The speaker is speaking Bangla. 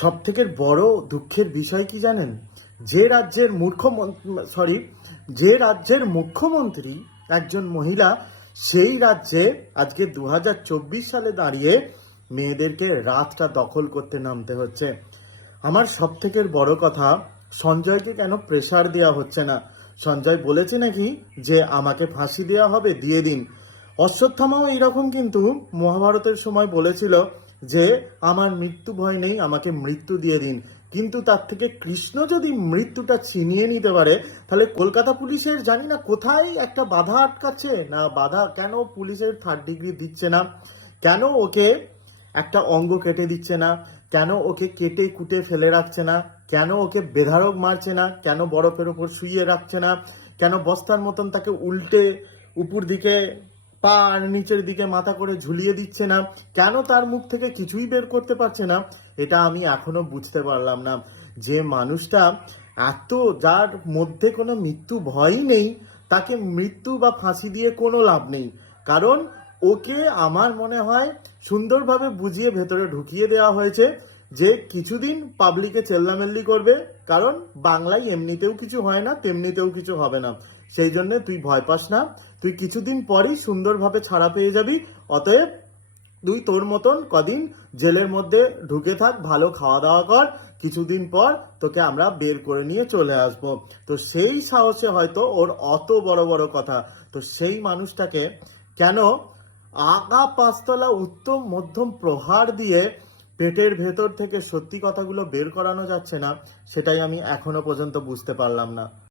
সবথেকে বড় দুঃখের বিষয় কি জানেন? যে রাজ্যের যে রাজ্যের মুখ্যমন্ত্রী একজন মহিলা, সেই রাজ্যে আজকে 2024 সালে দাঁড়িয়ে মেয়েদেরকে রাতটা দখল করতে নামতে হচ্ছে। আমার সবথেকে বড় কথা, সঞ্জয়কে কেন প্রেসার দেওয়া হচ্ছে না? সঞ্জয় বলেছে নাকি যে আমাকে ফাঁসি দেওয়া হবে, দিয়ে দিন। অশ্বত্থামাও এইরকম কিন্তু মহাভারতের সময় বলেছিল যে আমার মৃত্যু ভয় নেই, আমাকে মৃত্যু দিয়ে দিন। কিন্তু তার থেকে কৃষ্ণ যদি মৃত্যুটা ছিনিয়ে নিতে পারে, তাহলে কলকাতা পুলিশের জানি না কোথায় একটা বাধা আটকাচ্ছে না। বাধা কেন পুলিশের 3rd ডিগ্রি দিচ্ছে না? কেন ওকে একটা অঙ্গ কেটে দিচ্ছে না? কেন ওকে কেটে কুটে ফেলে রাখছে না? কেন ওকে বেধড়ক মারছে না? কেন বরফের ওপর শুইয়ে রাখছে না? কেন বস্তার মতন তাকে উল্টে উপর দিকে পা আর নিচের দিকে মাথা করে ঝুলিয়ে দিচ্ছে না? কেন তার মুখ থেকে কিছুই বের করতে পারছে না? এটা আমি এখনো বুঝতে পারলাম না। যে মানুষটা এত, যার মধ্যে কোনো মৃত্যু ভয়ই নেই, তাকে মৃত্যু বা ফাঁসি দিয়ে কোনো লাভ নেই। কারণ ওকে আমার মনে হয় সুন্দরভাবে বুঝিয়ে ভেতরে ঢুকিয়ে দেওয়া হয়েছে যে কিছুদিন পাবলিকে চেল্লামেল্লি করবে, কারণ বাংলায় এমনিতেও কিছু হয় না, তেমনিতেও কিছু হবে না। সেই জন্য তুই ভয় পাস না, তুই কিছুদিন পরেই সুন্দরভাবে ছাড়া পেয়ে যাবি। অতএব তুই তোর মতন কদিন জেলের মধ্যে ঢুকে থাক, ভালো খাওয়া দাওয়া কর, কিছুদিন পর তোকে আমরা বের করে নিয়ে চলে আসব। তো সেই সাহসে হয়তো ওর অত বড় বড় কথা। তো সেই মানুষটাকে কেন আগা পাঁচতলা উত্তম মধ্যম প্রহার দিয়ে পেটের ভেতর থেকে সত্যি কথাগুলো বের করানো যাচ্ছে না, সেটাই আমি এখনো পর্যন্ত বুঝতে পারলাম না।